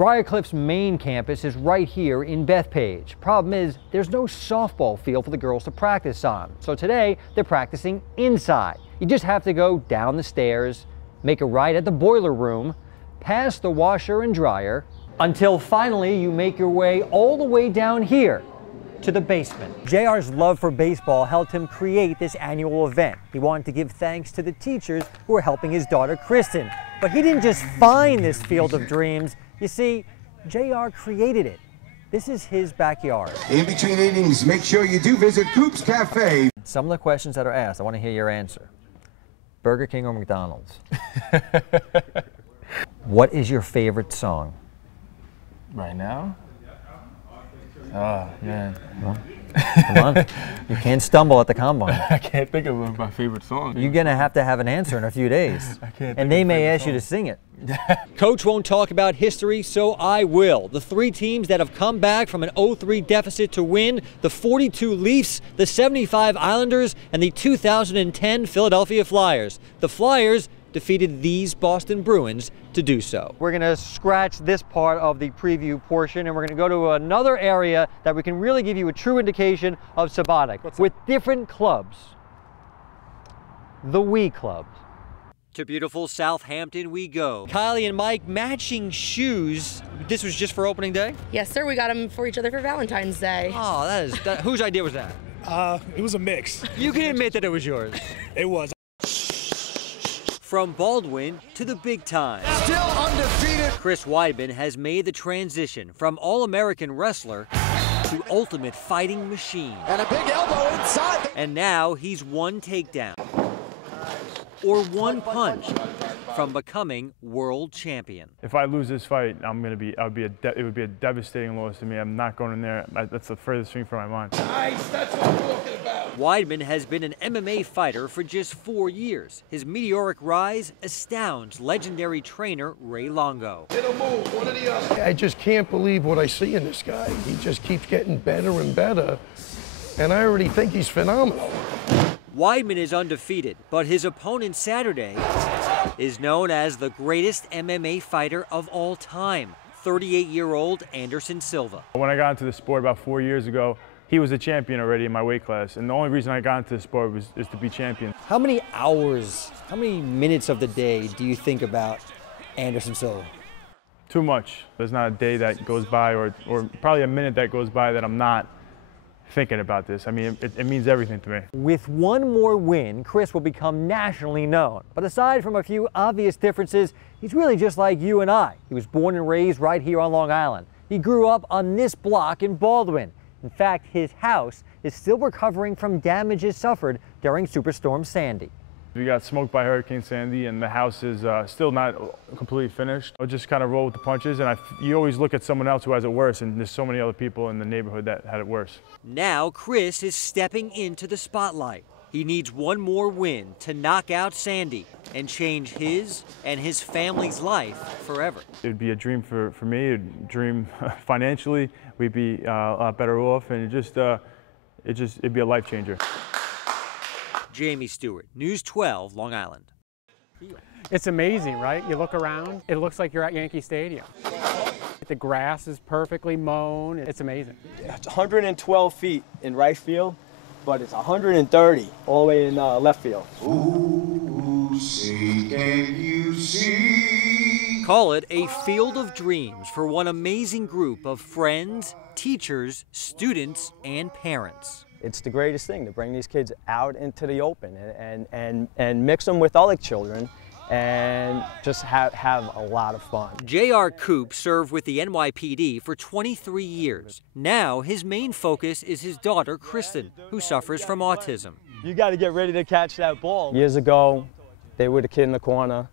Briarcliff's main campus is right here in Bethpage. Problem is, there's no softball field for the girls to practice on. So today, they're practicing inside. You just have to go down the stairs, make a right at the boiler room, past the washer and dryer, until finally you make your way all the way down here to the basement. JR's love for baseball helped him create this annual event. He wanted to give thanks to the teachers who are helping his daughter Kristen. But he didn't just find this field of dreams. You see, JR created it. This is his backyard. In between innings, make sure you do visit Coop's Cafe. Some of the questions that are asked, I want to hear your answer. Burger King or McDonald's? What is your favorite song? Right now? Oh, man. Well, come on. You can't stumble at the combine. I can't think of my favorite song. You're going to have an answer in a few days. I can't and they may ask you to sing it. Coach won't talk about history, so I will. The three teams that have come back from an 0-3 deficit to win, the 42 Leafs, the 75 Islanders, and the 2010 Philadelphia Flyers. The Flyers defeated these Boston Bruins to do so. We're going to scratch this part of the preview portion, and we're going to go to another area that we can really give you a true indication of Subotic. With different clubs, the We Clubs. To beautiful Southampton we go. Kylie and Mike matching shoes. This was just for opening day? Yes, sir. We got them for each other for Valentine's Day. Oh, whose idea was that? It was a mix. You can admit that it was yours. It was. From Baldwin to the big time. Still undefeated. Chris Weidman has made the transition from All-American wrestler to ultimate fighting machine. And a big elbow inside. And now he's one takedown or one punch from becoming world champion. If I lose this fight, it would be a devastating loss to me. I'm not going in there. That's the furthest thing from my mind. Nice, that's what I'm talking about. Weidman has been an MMA fighter for just 4 years. His meteoric rise astounds legendary trainer Ray Longo. It'll move, one or the other. I just can't believe what I see in this guy. He just keeps getting better and better, and I already think he's phenomenal. Weidman is undefeated, but his opponent Saturday is known as the greatest MMA fighter of all time, 38-year-old Anderson Silva. When I got into the sport about 4 years ago, he was a champion already in my weight class, and the only reason I got into the sport is to be champion. How many hours, how many minutes of the day do you think about Anderson Silva? Too much. There's not a day that goes by, or probably a minute that goes by that I'm not thinking about this. I mean, it means everything to me. With one more win, Chris will become nationally known. But aside from a few obvious differences, he's really just like you and I. He was born and raised right here on Long Island. He grew up on this block in Baldwin. In fact, his house is still recovering from damages suffered during Superstorm Sandy. We got smoked by Hurricane Sandy, and the house is still not completely finished. I just kind of roll with the punches, and you always look at someone else who has it worse, and there's so many other people in the neighborhood that had it worse. Now Chris is stepping into the spotlight. He needs one more win to knock out Sandy and change his and his family's life forever. It would be a dream for me, a dream financially. We'd be a lot better off, and it'd be a life changer. Jamie Stewart, News 12, Long Island. It's amazing, right? You look around, it looks like you're at Yankee Stadium. The grass is perfectly mown. It's amazing. It's 112 feet in right field, but it's 130 all the way in left field. Ooh, see, can you see? Call it a field of dreams for one amazing group of friends, teachers, students, and parents. It's the greatest thing to bring these kids out into the open and mix them with other children and just have a lot of fun. J.R. Coop served with the NYPD for 23 years. Now his main focus is his daughter Kristen, who suffers from autism. You got to get ready to catch that ball. Years ago, they were the kid in the corner.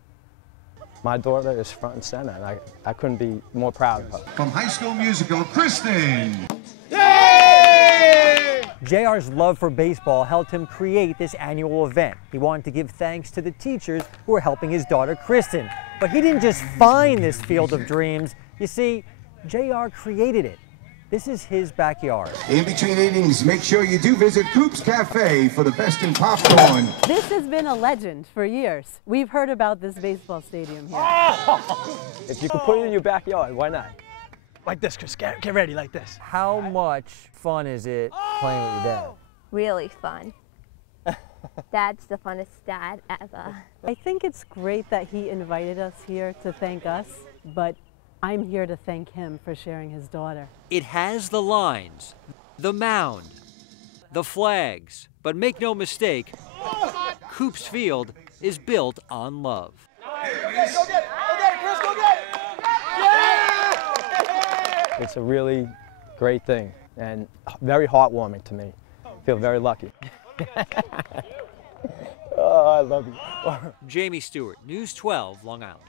My daughter is front and center, and I couldn't be more proud of her. From High School Musical, Kristen. JR's love for baseball helped him create this annual event. He wanted to give thanks to the teachers who are helping his daughter Kristen. But he didn't just find this field of dreams. You see, JR created it. This is his backyard. In between innings, make sure you do visit Coop's Cafe for the best in popcorn. This has been a legend for years. We've heard about this baseball stadium here. If you could put it in your backyard, why not? Like this, Chris. Get ready, like this. How much fun is it playing with your dad? Really fun. Dad's the funnest dad ever. I think it's great that he invited us here to thank us, but I'm here to thank him for sharing his daughter. It has the lines, the mound, the flags, but make no mistake, Coops Field is built on love. It's a really great thing and very heartwarming to me. I feel very lucky. Oh, I love you. Jamie Stewart, News 12, Long Island.